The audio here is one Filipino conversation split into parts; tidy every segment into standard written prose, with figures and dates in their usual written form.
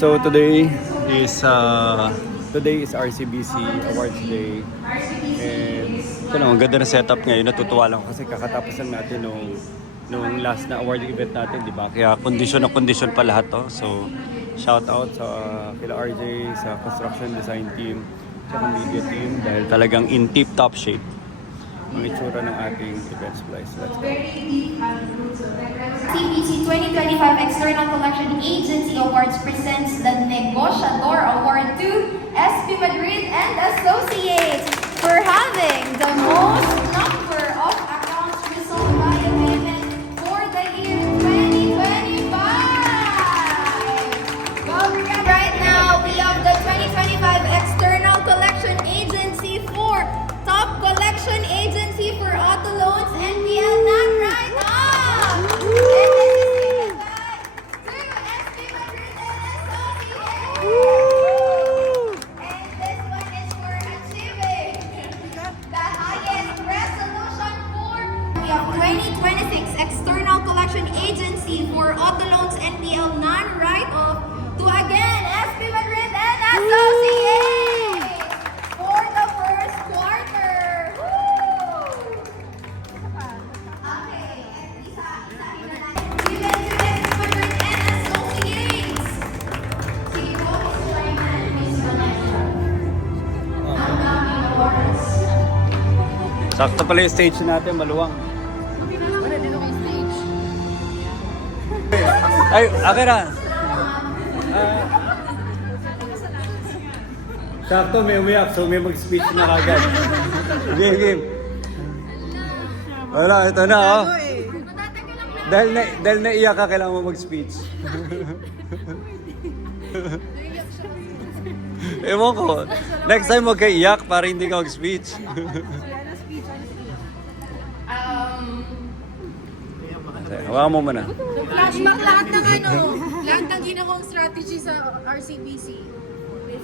So today is RCBC Awards Day. And ito na, ang ganda na setup ngayon. Natutuwa lang ako kasi kakatapos lang natin nung last na award event natin, di ba? Kaya condition na condition pa lahat to. So shout out sa kila RJ, sa construction design team, sa media team dahil talagang in tip-top shape ang itsura ng ating event supplies. Let's go. CPC 2025 External Collection Agency Awards presents the Negociador Award to SP Madrid and Associates for having the most number of accounts resolved via payment for the year 2025. Right now, we have the 2025 External Collection Agency for Top Collection Agency for Auto Loans NPL not right up. And this is given by SP Madrid and Associates. And this one is for achieving the highest resolution for we have 2026 External Collection Agency for Auto Loans NPL non-write-off to again SP Madrid and Associates for the first quarter. Woo! Okay, isa-isahin na natin. Given to SP Madrid and Associates. Sige po, Ms. Lyman, Ms. Vanessa. Ang daming awards. Sakto pala yung stage natin, maluwang. Ay, akira. Sakto, may umiyak, so may mag-speech na kagad. Game. Wala, ito na, oh. Dahil naiyak ka, kailangan mo mag-speech. Ewan ko. Next time huwag kayo iyak para hindi ka mag-speech. Hawakan mo muna. Flashback lahat ng ginawang strategy sa RCBC.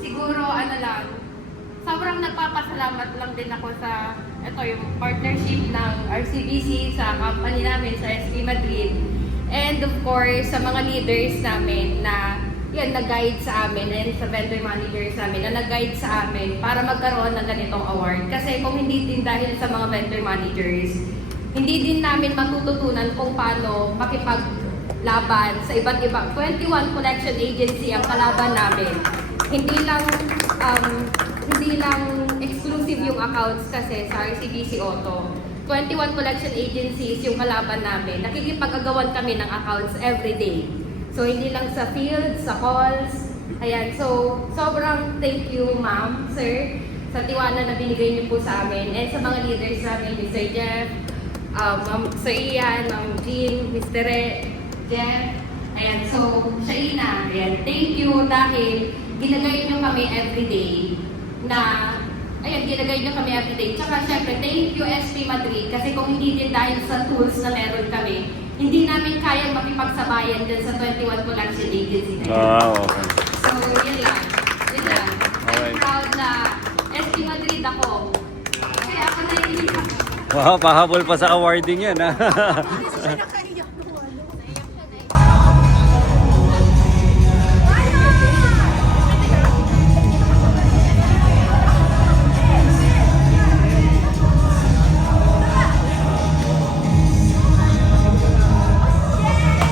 Siguro sobrang nagpapasalamat lang din ako sa yung partnership ng RCBC sa company namin sa SP Madrid, and of course sa mga leaders namin na nag-guide sa amin, and sa vendor managers namin na nag-guide sa amin para magkaroon ng ganitong award. Kasi kung hindi din dahil sa mga vendor managers, hindi din namin matututunan kung paano makipaglaban sa iba't ibang 21 collection agency ang kalaban namin. Hindi lang exclusive yung accounts kasi sa RCBC Auto. 21 collection agencies yung kalaban namin. Nakikipag-agawan kami ng accounts every day. So hindi lang sa field, sa calls. Ayan, so sobrang thank you ma'am, sir, sa tiwala na binigay niyo po sa amin. And sa mga leaders namin, Mr. Jeff, Sir Ian, Ma'am Jean, Mr. Jeff, ayan, so Shaina, ayan, thank you dahil ginagay nyo kami everyday Tsaka syempre, thank you SP Madrid kasi kung hindi din dahil sa tools na meron kami, hindi namin kayang makipagsabayan din sa 21 collection agency na yun. Okay. So, yun lang. Alright. I'm proud na SP Madrid ako. Kaya ako naiiyak. Wow, pahabol pa sa awarding yan, ha? Hindi siya nakahiya.